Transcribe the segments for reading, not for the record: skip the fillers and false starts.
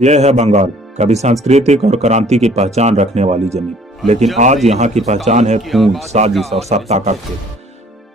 यह है बंगाल, कभी सांस्कृतिक और क्रांति की पहचान रखने वाली जमीन, लेकिन आज यहाँ की पहचान है खून, साजिश और सत्ता का खेल।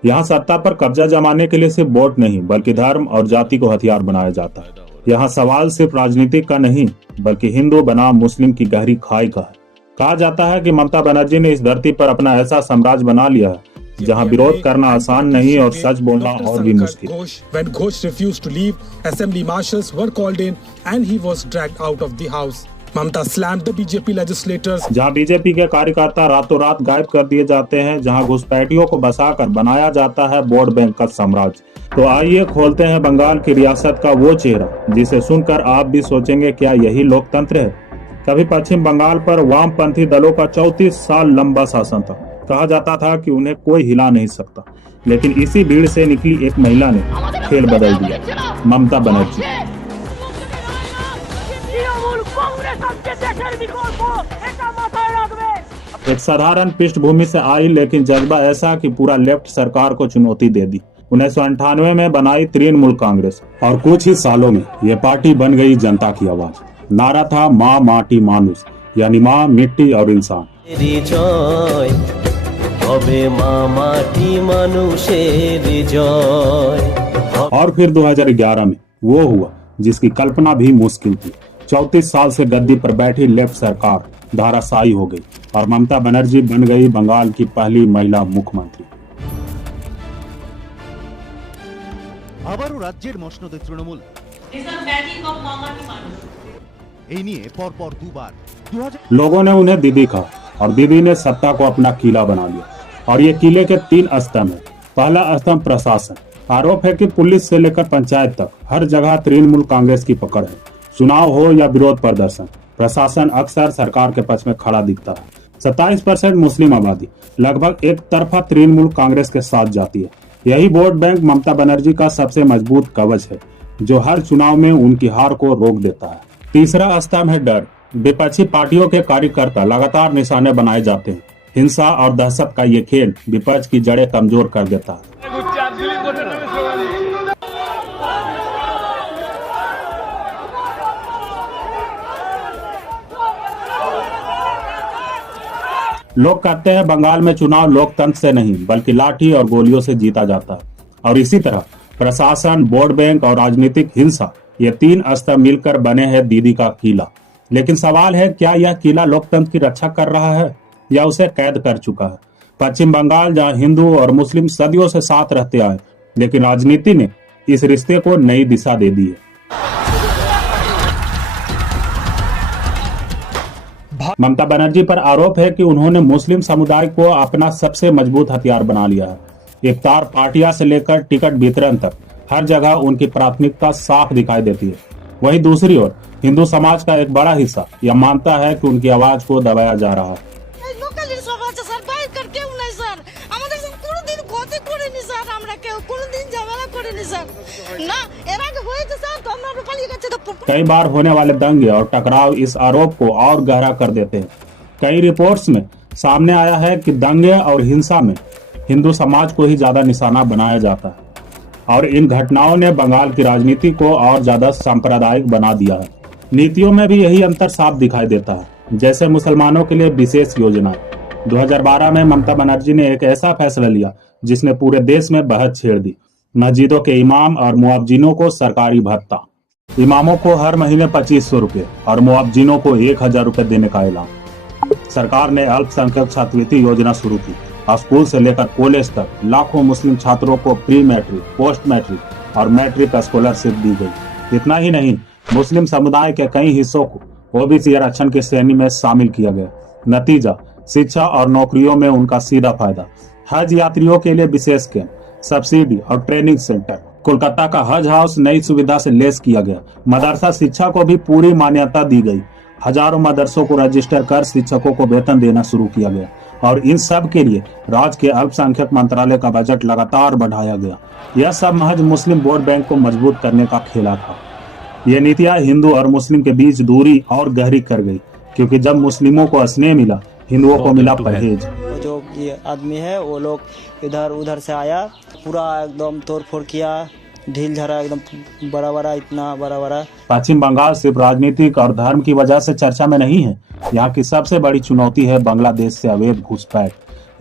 यहाँ सत्ता पर कब्जा जमाने के लिए सिर्फ वोट नहीं बल्कि धर्म और जाति को हथियार बनाया जाता है। यहाँ सवाल सिर्फ राजनीति का नहीं बल्कि हिंदू बनाम मुस्लिम की गहरी खाई का है। कहा जाता है कि ममता बनर्जी ने इस धरती पर अपना ऐसा साम्राज्य बना लिया है जहां विरोध करना आसान नहीं और सच बोलना और भी मुश्किल। When Ghosh refused to leave, assembly marshals were called in and he was dragged out of the house. Mamta slammed the BJP legislators. जहां बीजेपी के कार्यकर्ता रातों रात गायब कर दिए जाते हैं, जहां घुसपैठियों को बसाकर बनाया जाता है वोट बैंक का साम्राज्य। तो आइए खोलते हैं बंगाल की रियासत का वो चेहरा जिसे सुनकर आप भी सोचेंगे क्या यही लोकतंत्र है। कभी पश्चिम बंगाल पर वामपंथी दलों का 34 साल लंबा शासन था। कहा जाता था कि उन्हें कोई हिला नहीं सकता, लेकिन इसी भीड़ से निकली एक महिला ने खेल बदल दिया, ममता बनर्जी। एक साधारण पृष्ठभूमि से आई, लेकिन जज्बा ऐसा कि पूरा लेफ्ट सरकार को चुनौती दे दी। 1998 में बनाई तृणमूल कांग्रेस और कुछ ही सालों में ये पार्टी बन गई जनता की आवाज। नारा था माँ माटी मानुष, यानी माँ मिट्टी और इंसान। और फिर 2011 में वो हुआ जिसकी कल्पना भी मुश्किल थी। 34 साल से गद्दी पर बैठी लेफ्ट सरकार धाराशायी हो गई और ममता बनर्जी बन गई बंगाल की पहली महिला मुख्यमंत्री। আবারও রাজ্যের মসনদে তৃণমূল এই নিয়ে পরপর দুবার लोगों ने उन्हें दीदी कहा और दीदी ने सत्ता को अपना किला बना लिया। और ये किले के 3 स्तंभ हैं। पहला स्तंभ प्रशासन। आरोप है कि पुलिस से लेकर पंचायत तक हर जगह तृणमूल कांग्रेस की पकड़ है। चुनाव हो या विरोध प्रदर्शन, प्रशासन अक्सर सरकार के पक्ष में खड़ा दिखता है। 27% मुस्लिम आबादी लगभग एक तरफा तृणमूल कांग्रेस के साथ जाती है। यही वोट बैंक ममता बनर्जी का सबसे मजबूत कवच है जो हर चुनाव में उनकी हार को रोक देता है। तीसरा स्तंभ है डर। विपक्षी पार्टियों के कार्यकर्ता लगातार निशाने बनाए जाते हैं। हिंसा और दहशत का ये खेल विपक्ष की जड़ें कमजोर कर देता है। लोग कहते हैं बंगाल में चुनाव लोकतंत्र से नहीं बल्कि लाठी और गोलियों से जीता जाता है। और इसी तरह प्रशासन, वोट बैंक और राजनीतिक हिंसा, ये 3 स्तंभ मिलकर बने हैं दीदी का किला। लेकिन सवाल है, क्या यह किला लोकतंत्र की रक्षा कर रहा है या उसे कैद कर चुका है? पश्चिम बंगाल जहां हिंदू और मुस्लिम सदियों से साथ रहते आए, लेकिन राजनीति ने इस रिश्ते को नई दिशा दे दी है। ममता बनर्जी पर आरोप है कि उन्होंने मुस्लिम समुदाय को अपना सबसे मजबूत हथियार बना लिया है। इफ्तार पार्टियां से लेकर टिकट वितरण तक हर जगह उनकी प्राथमिकता साफ दिखाई देती है। वहीं दूसरी ओर हिंदू समाज का एक बड़ा हिस्सा यह मानता है कि उनकी आवाज को दबाया जा रहा है। कई बार होने वाले दंगे और टकराव इस आरोप को और गहरा कर देते हैं। कई रिपोर्ट्स में सामने आया है कि दंगे और हिंसा में हिंदू समाज को ही ज्यादा निशाना बनाया जाता है और इन घटनाओं ने बंगाल की राजनीति को और ज्यादा सांप्रदायिक बना दिया है। नीतियों में भी यही अंतर साफ दिखाई देता है, जैसे मुसलमानों के लिए विशेष योजनाएं। 2012 में ममता बनर्जी ने एक ऐसा फैसला लिया जिसने पूरे देश में बहस छेड़ दी। मस्जिदों के इमाम और मुअज्जिनों को सरकारी भत्ता, इमामों को हर महीने 2500 रुपए और मुअज्जिनों को 1000 रुपए देने का ऐलान। सरकार ने अल्पसंख्यक छात्रवृत्ति योजना शुरू की और स्कूल से लेकर कॉलेज तक लाखों मुस्लिम छात्रों को प्री मैट्रिक, पोस्ट मैट्रिक और मैट्रिक स्कॉलरशिप दी गई। इतना ही नहीं, मुस्लिम समुदाय के कई हिस्सों को ओबीसी आरक्षण की श्रेणी में शामिल किया गया। नतीजा, शिक्षा और नौकरियों में उनका सीधा फायदा। हज यात्रियों के लिए विशेष कैंप, सब्सिडी और ट्रेनिंग सेंटर। कोलकाता का हज हाउस नई सुविधा से लेस किया गया। मदरसा शिक्षा को भी पूरी मान्यता दी गई। हजारों मदरसों को रजिस्टर कर शिक्षकों को वेतन देना शुरू किया गया और इन सब के लिए राज्य के अल्पसंख्यक मंत्रालय का बजट लगातार बढ़ाया गया। यह सब महज मुस्लिम वोट बैंक को मजबूत करने का खेला था। ये नीतियां हिंदू और मुस्लिम के बीच दूरी और गहरी कर गई, क्योंकि जब मुस्लिमों को स्नेह मिला, हिंदुओं को मिला परहेज। जो आदमी है वो लोग इधर उधर से आया, पूरा एकदम तोड़ फोड़ किया, ढील झरा एकदम बड़ा बड़ा, इतना बड़ा बड़ा। पश्चिम बंगाल सिर्फ राजनीतिक और धर्म की वजह से चर्चा में नहीं है। यहाँ की सबसे बड़ी चुनौती है बांग्लादेश से अवैध घुसपैठ।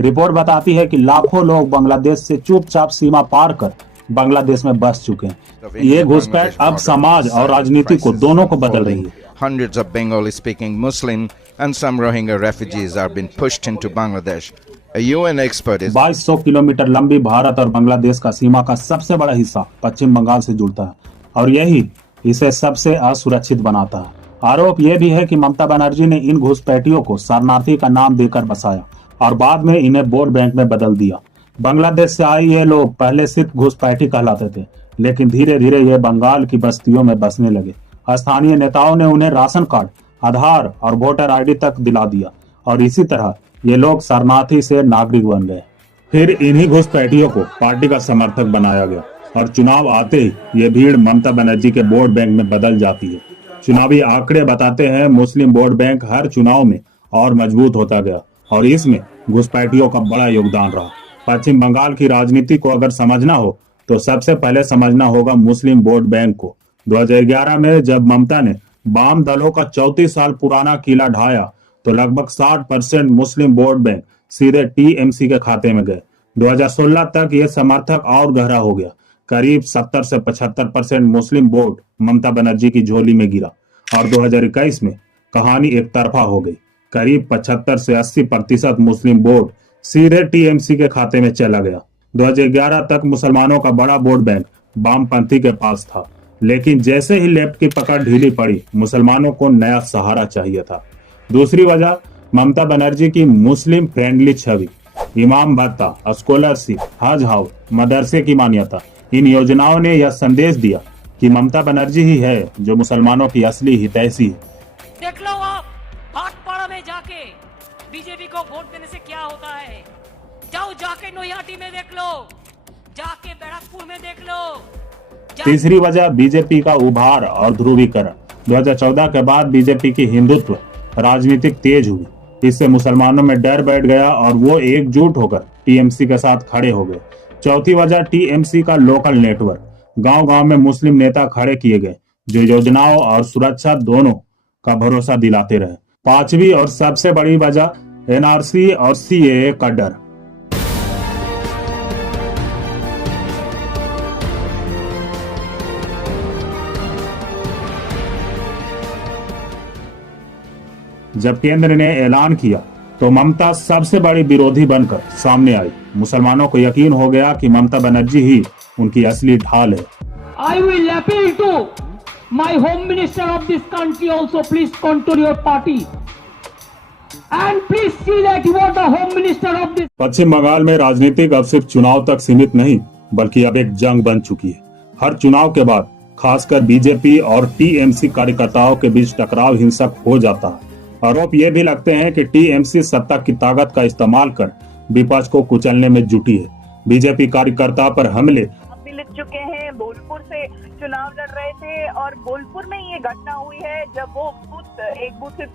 रिपोर्ट बताती है कि लाखों लोग बांग्लादेश से चुपचाप सीमा पार कर बांग्लादेश में बस चुके हैं। ये घुसपैठ अब समाज और राजनीति को दोनों को बदल रही है। Hundreds of Bengali-speaking Muslim and some Rohingya refugees are being pushed into Bangladesh. A UN expert is 2200 kilometre लंबी भारत और बांग्लादेश का सीमा का सबसे बड़ा हिस्सा पश्चिम बंगाल से जुड़ता है और यही इसे सबसे असुरक्षित बनाता है। आरोप यह भी है कि ममता बनर्जी ने इन घुसपैठियों को शरणार्थी का नाम देकर बसाया और बाद में इन्हें वोट बैंक में बदल दिया। बांग्लादेश से आए ये लोग पहले सिर्फ घुसपैठी कहलाते थे, लेकिन धीरे धीरे ये बंगाल की बस्तियों में बसने लगे। स्थानीय नेताओं ने उन्हें राशन कार्ड, आधार और वोटर आईडी तक दिला दिया और इसी तरह ये लोग शरणार्थी से नागरिक बन गए। फिर इन्हीं घुसपैठियों को पार्टी का समर्थक बनाया गया और चुनाव आते ही ये भीड़ ममता बनर्जी के वोट बैंक में बदल जाती है। चुनावी आंकड़े बताते हैं मुस्लिम वोट बैंक हर चुनाव में और मजबूत होता गया और इसमें घुसपैठियों का बड़ा योगदान रहा। पश्चिम बंगाल की राजनीति को अगर समझना हो तो सबसे पहले समझना होगा मुस्लिम वोट बैंक को। 2011 में जब ममता ने वाम दलों का 34 साल पुराना किला ढाया तो लगभग 60% मुस्लिम वोट बैंक सीधे टीएमसी के खाते में गए। 2016 तक यह समर्थक और गहरा हो गया। करीब 70 से 75% मुस्लिम वोट ममता बनर्जी की झोली में गिरा और 2021 में कहानी एक तरफा हो गई। करीब 75 से 80% मुस्लिम वोट सीधे टीएमसी के खाते में चला गया। 2011 तक मुसलमानों का बड़ा वोट बैंक वामपंथी के पास था, लेकिन जैसे ही लेफ्ट की पकड़ ढीली पड़ी, मुसलमानों को नया सहारा चाहिए था। दूसरी वजह ममता बनर्जी की मुस्लिम फ्रेंडली छवि, इमाम भत्ता, स्कॉलरशिप, हज हाउस, मदरसे की मान्यता। इन योजनाओं ने यह संदेश दिया कि ममता बनर्जी ही है जो मुसलमानों की असली हितैषी है। देख लो आप भाटपाड़ा में जाके बीजेपी को वोट देने से क्या होता है। जाओ जाके नोयाटी में देख लो, जाके बैरकपुर में देख लो। तीसरी वजह बीजेपी का उभार और ध्रुवीकरण। 2014 के बाद बीजेपी की हिंदुत्व राजनीतिक तेज हुई। इससे मुसलमानों में डर बैठ गया और वो एकजुट होकर टीएमसी के साथ खड़े हो गए। चौथी वजह टीएमसी का लोकल नेटवर्क। गांव-गांव में मुस्लिम नेता खड़े किए गए जो योजनाओं और सुरक्षा दोनों का भरोसा दिलाते रहे। पांचवी और सबसे बड़ी वजह एनआरसी और सीएए का डर। जब केंद्र ने ऐलान किया तो ममता सबसे बड़ी विरोधी बनकर सामने आई। मुसलमानों को यकीन हो गया कि ममता बनर्जी ही उनकी असली ढाल है। I will appeal to my home minister of this country also, please control your party and please see that you are the home minister of this। पश्चिम बंगाल में राजनीतिक अब सिर्फ चुनाव तक सीमित नहीं, बल्कि अब एक जंग बन चुकी है। हर चुनाव के बाद खासकर बीजेपी और टीएमसी कार्यकर्ताओं के बीच टकराव हिंसक हो जाता है। आरोप ये भी लगते हैं कि टीएमसी सत्ता की ताकत का इस्तेमाल कर विपक्ष को कुचलने में जुटी है। बीजेपी कार्यकर्ता पर हमले भी लिख चुके हैं। बोलपुर से चुनाव लड़ रहे थे और बोलपुर में ये घटना हुई है जब वो एक बूथ से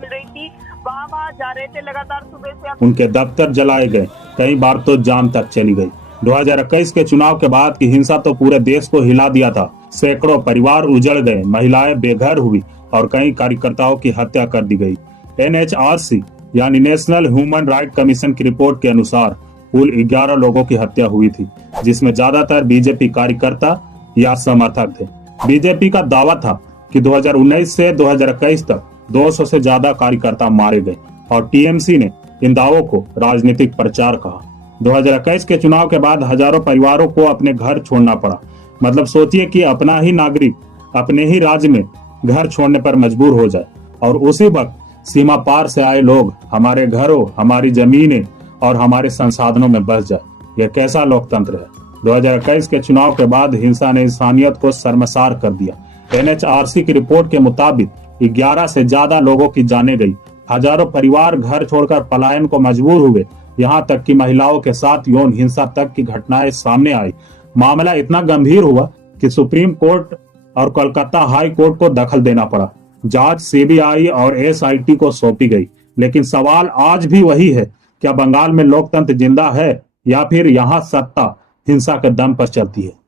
मिल रही थी, वहाँ जा रहे थे लगातार सुबह से। उनके दफ्तर जलाए गए, कई बार तो जान तक चली गई। 2021 के चुनाव के बाद की हिंसा तो पूरे देश को हिला दिया था। सैकड़ों परिवार उजड़ गए, महिलाएं बेघर हुई और कई कार्यकर्ताओं की हत्या कर दी गई। एनएचआरसी यानी नेशनल ह्यूमन राइट कमीशन की रिपोर्ट के अनुसार कुल 11 लोगों की हत्या हुई थी, जिसमें ज्यादातर बीजेपी कार्यकर्ता या समर्थक थे। बीजेपी का दावा था कि 2019 से 2021 तक 200 से ज्यादा कार्यकर्ता मारे गए और टीएमसी ने इन दावों को राजनीतिक प्रचार कहा। 2021 के चुनाव के बाद हजारों परिवारों को अपने घर छोड़ना पड़ा। मतलब सोचिए कि अपना ही नागरिक अपने ही राज्य में घर छोड़ने पर मजबूर हो जाए और उसी वक्त सीमा पार से आए लोग हमारे घरों, हमारी जमीनें और हमारे संसाधनों में बस जाए। यह कैसा लोकतंत्र है। 2021 के चुनाव के बाद हिंसा ने इंसानियत को शर्मसार कर दिया। एनएचआरसी की रिपोर्ट के मुताबिक 11 से ज्यादा लोगों की जाने गई। हजारों परिवार घर छोड़कर पलायन को मजबूर हुए। यहाँ तक कि महिलाओं के साथ यौन हिंसा तक की घटनाएं सामने आई। मामला इतना गंभीर हुआ कि सुप्रीम कोर्ट और कोलकाता हाई कोर्ट को दखल देना पड़ा। जांच सीबीआई और एसआईटी को सौंपी गई। लेकिन सवाल आज भी वही है, क्या बंगाल में लोकतंत्र जिंदा है या फिर यहाँ सत्ता हिंसा के दम पर चलती है।